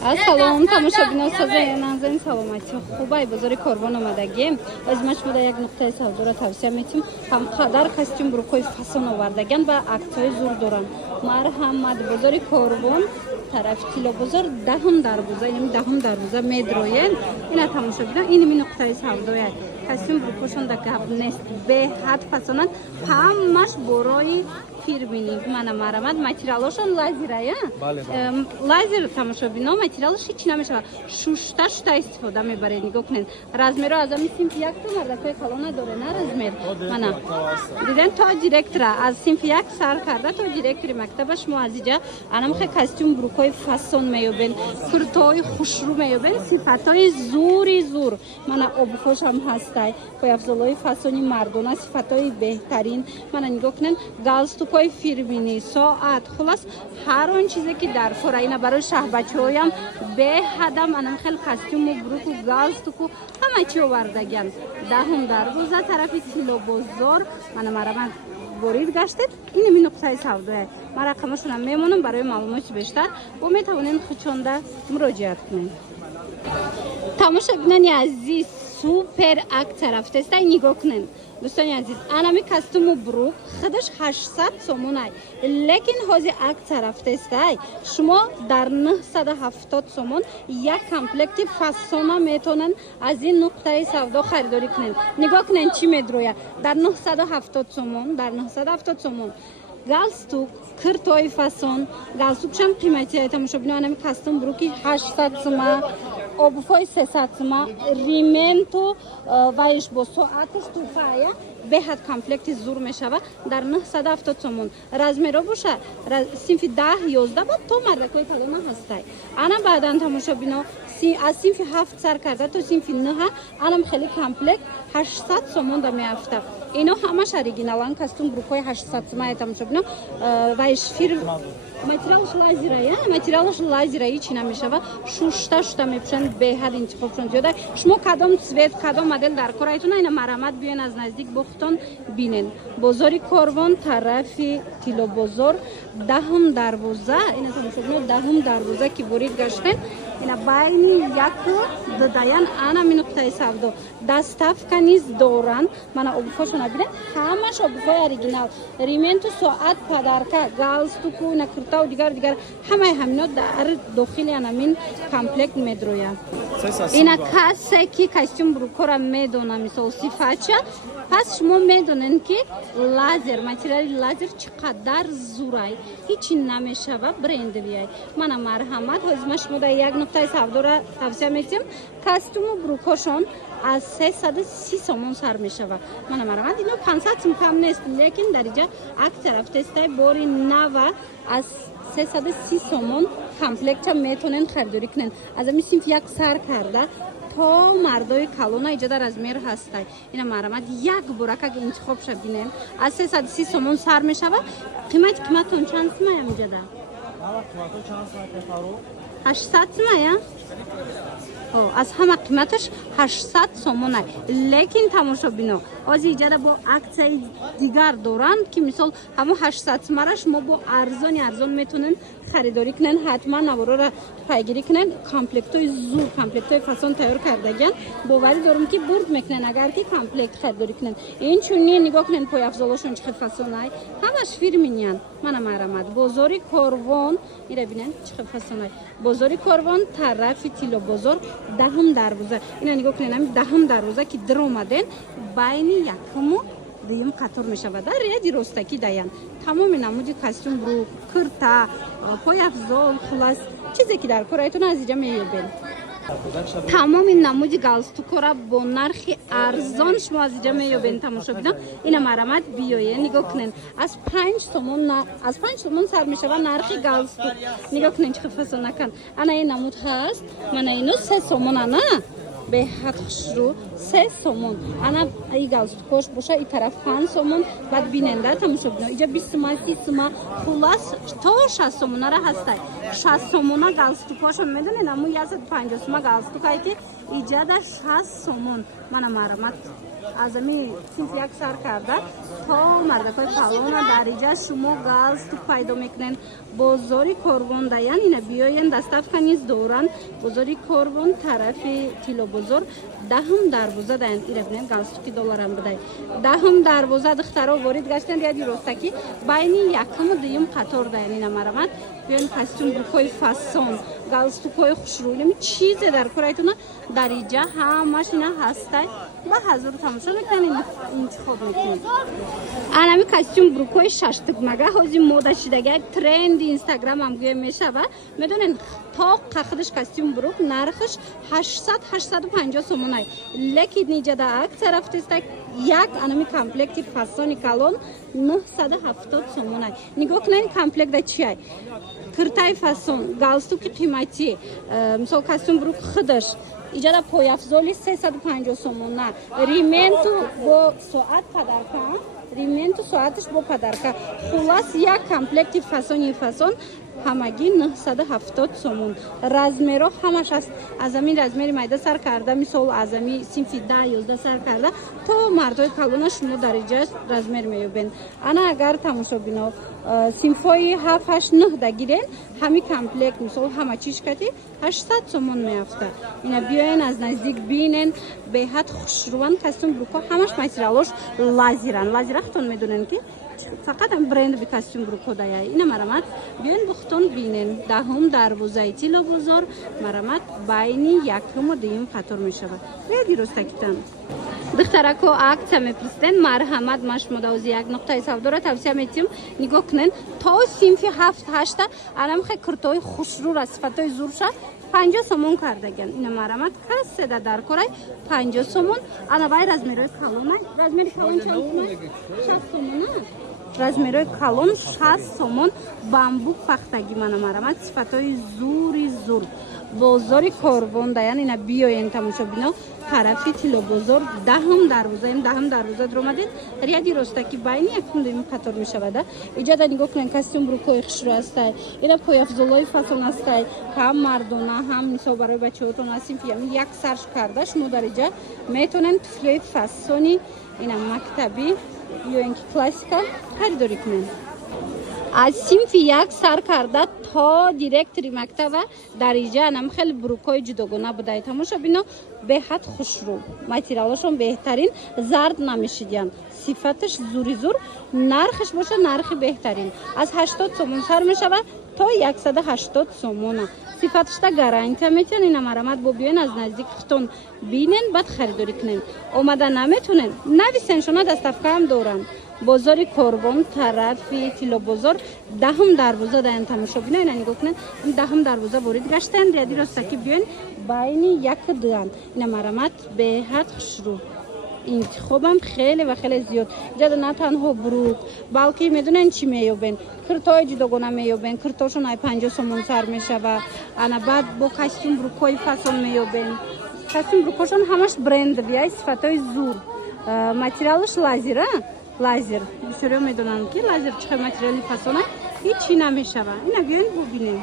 Салом, тамошобино сазаи назарин саломати хубай бозори корвон омадагем. Аз машмуда як нуқтаи савдора тавсия метим. Ҳамқадар костюм бурукҳои фасон овардаган ва актҳои зур доранд. Марҳамат бозори корвон тарафи тилобозор даҳум дарвоза, яъне даҳум дарвоза медроянд. Ина тамошобино инми нуқтаи савдояд. Костюм бурукҳошон да гап нест, беҳад фасонанд. Ҳамаш борои фирмини мана марамад материалошон лазерая. Лазер тамошобино материалош ҳеч намешава. Шушта истифода мебаред. Нигоҳ кунед. Размеро аз ами синфи як то мардакои калона дора на размер. Мана диден то директора аз синфи як сар карда то директори мактаба шумо аз иҷа анамхе костюм бурукҳои фасон меёбен, куртои хушрӯ меёбен, сифатҳои зури зур. Мана обухошам ҳастай, пояфзолҳои фасони мардона, сифатҳои беҳтарин. Мана нигоҳ кунед, галстукҳои фирмини, соат, хулос ҳар он чизе ки дар фора ина барои шаҳбачаҳоям беҳадам анам хел костюму буруку галстуку ҳама чи овардаган. Даҳум дарвоза тарафи тилобозор мана марамад ворид гаштед. Инми нуқтаи савдояд. Ман рақамашонам мемонам барои маълумоти бештар бо метавонем хучонда муроҷиат кунем. Тамошобинони азиз, супер акт рафтестай нигоҳ кунед. Дӯстони азиз, анами костюму бурук худаш 800 сомонай. Лекин ҳози акт рафтестай шумо дар 970 сомон як комплекти фасона метонанд аз ин нуқтаи савдо харидорӣ кунед. Нигоҳ кунед чӣ медроя. Дар 970 сомон галстук, куртои фасон, галстукшам қиматия тамошобино анами костюм буруки 800 сома, обувҳои 300 сома, рименту ваиш бо соатуш туфая беҳад комплекти зур мешава дар 970 сомон. Размеро боша синфи 10-11 ба то мардакои калона ҳастай. Ана баъдан тамошобино аз синфи 7 сар карда то синфи 9 анам хели комплект 800 сомон да меафта. Ино ҳамаш оригиналан костюм бурукҳои 800 сомае тамошобино ваиш фирм материалош лазера ҳичи намешава. Шушта мепушанд, беҳад интихобшон зиёда. Шумо кадом цвет, кадом модел дар кор айтона ина марамат биёен аз наздик бо худтон бинен. Бозори Корвон тарафи тилобозор даҳум дарвоза, ина тамошобино даҳум дарвоза ки ворид гаштен. Ина байни яку додаян анами нуқтаи савдо. Доставка низ доранд. Мана обувҳошона бинед, ҳамаш обувҳои оригинал. Рименту соат, падарка, галстуку, ина куртау дигар ҳамаи ҳамино дар дохили анамин комплект медроянд. Ина касе ки костюм бурукҳора медона мисол сифатча, пас шумо медонед ки лазер, материали лазер чӣ қадар зурай. Ҳичи намешава брендовиай. Мана марҳамат ҳозима шумо дар як нуқтаи савдора тавсия метиҳем. Костюму бурукҳошон аз 330 сомон сар мешава. Мана марҳамат ино 500 сом кам нест, лекин дар иҷа акт рафтестай бори нава аз 330 сомон комплектша метонен харидорӣ кунен. Аз ами синфи як сар карда то мардои калона иҷа дар размер ҳастай. Ина марҳамат як буракак интихобша бинем. Аз 330 сомон сар мешава. Қиматон чанд сомая миҷада? 800 сомая? аз ҳама қиматаш 800 сомонай. Лекин тамошобино ози иҷада бо аксияи дигар доранд ки мисол ҳамо 800 сомара шумо бо арзон метонен харидорӣ кунен. ҳатман наворора пайгирӣ кунен. Комплектҳои зур, комплектҳои фасон тайёр кардаган. боварӣ дорам ки бурд мекунен агар ки комплект харидорӣ кунен. Инчунин нигоҳ кунен пояфзолошон чӣ хел фасонай. ҳамаш фирминиян. Мана марамад бозори Корвон ира бинен чӣ хел фасонай. Бозори Корвон тарафи тилобозор даҳум дарвоза. Ина нигоҳ кунен ами даҳум дарвоза ки диромаден байни якуму дуюм қатор мешавад. Дар ряди ростакӣ даян. Тамоми намуди костюм бурук, курта, пояфзол, хулас чизе ки дар кор айтона аз иҷа меёбен. тамоми намуди галстукора бо нархи арзон шумо аз иҷа меёбен. Тамошобино ина марамат биёед нигоҳ кунен. аз 5 сомон сар мешава нархи галстук. нигоҳ кунен чӣ хел фасонакан. ана ин намуд ҳаст. Мана ино 3 сомон ана беҳад хушрӯ 3 сомон. ана и галстукош боша и тараф 5 сомон. баъд биненда тамошобино иҷа 20 сома 30 сома хулас то 60 сомонара ҳастай. 60 сомона галстукашо медонед аму 150 сома галстукай ки иҷада 60 сомон мана марамат аз ами синф як сар карда то мардакои калона дар иҷа шумо галстук пайдо мекунед бозори корвон даян ина биёен доставка низ доранд бозори корвон тарафи тилобозор даҳум дарвоза даян ира бинед галстуки доларам бидай даҳум дарвоза духтаро ворид гаштанд яди ростаки байни якуму дуюм қатор даян ина марамат биёен костюм брукои фасон галстукҳои хушрӯйнами чизе дар корайтуна дар иҷа ҳамаш ина ҳастай ба ҳазур тамошо мекунед интихоб мекунед анами костюм брукои шаштугмага ҳозир мода шидага як тренди инстаграм ам гӯя мешава медонед то қақдиш костюм брук нархаш 800-850 сомонай лекин иҷада аксия рафтеста як анами комплекти фасони калон 970 сомонай нигоҳ кунед комплекта чиай киртаи фасон галстуки қиматӣ мисол костюм брук хидаш иҷада пояфзоли 350 сомона рименту бо соат падарка рименту соаташ бо падарка хулас як комплекти фасони фасон ҳамагӣ 970 сомон размеро ҳамаш аст аз амин размери майда сар карда мисол аз ами синфи 10-11 сар карда то мардои калона шумо дар иҷа размер меёбед ана агар тамошобино синфҳои 7-8-9 да гирен ҳами комплект мисол ҳама чишкати 800 сомон меафта ина биёен аз наздик бинен беҳад хушрӯан костюм бруко ҳамаш материалош лазеран лазера хутон медонен ки фақат бренди костюм бруко дая ина марамат биёен бухтон бинен даҳум дарвозаи тилобозор марамат байни якуму дуюм қатор мешавад яди ростакитан духтарако аксия мепурсиден марҳамат ма шумо даози як нуқтаи савдоро тавсия метиҳам нигоҳ кунед то синфи 7-8 анамхе куртои хушрӯра сифатои зурша 50 сомон кардаган ина марамат касседа дар корай 50 сомон ана бай размерои калонай размери калон чанд сомон 60 сомона размерои калон 60 сомон бамбук пахтагӣ мана марамат сифатои зури зур бозори корвон даян ина биёен тамошобино тарафи тилобозор даҳум дарвоза дуромадед ряди ростаки байни якум дуюм қатор мешавада иҷада нигоҳ кунед костюм брукои хушрӯ астай ина пояфзолои фасон астай ҳам мардона ҳам мисол барои бачаҳотон ҳастин як сарш карда шумо дар иҷа метонед туфлиҳои фасони ина мактабӣ ё ки классика харидорӣ кунед аз синфи як сар карда то директори мактаба дар иҷа анам хеле брукои ҷудогона будай тамошобино беҳад хушрӯ материалошон беҳтарин зард намешидян сифаташ зури зур нархаш боша нархи беҳтарин аз 80 сомон сар мешава то 180 сомона сифаташда гарантия метиҳан ина марамат бо биёен аз наздик хутон бинен баъд харидорӣ кунен омада наметонен нависен шуна доставкаам доранд бозори корвон тарафи тилобозор даҳум дарвоза даян тамошобино ина нигоҳ кунед даҳум дарвоза ворид гаштанд яди ростаки биёен байни яку дуянд ина марамат беҳад хушрӯ интихобам хеле ва хеле зиёд ҷада на танҳо брук балки медонен чӣ меёбен киртои ҷудогона меёбен киртошон ай 50 сомон сар мешава ана баъд бо костюм брукои фасон меёбен костюм брукошон ҳамаш брендови ай сифатои зур материалаш лазера лазер бисёриҳо медонанд ки лазер чихел материали фасона ҳеҷ чӣ намешава ина биёен бубинем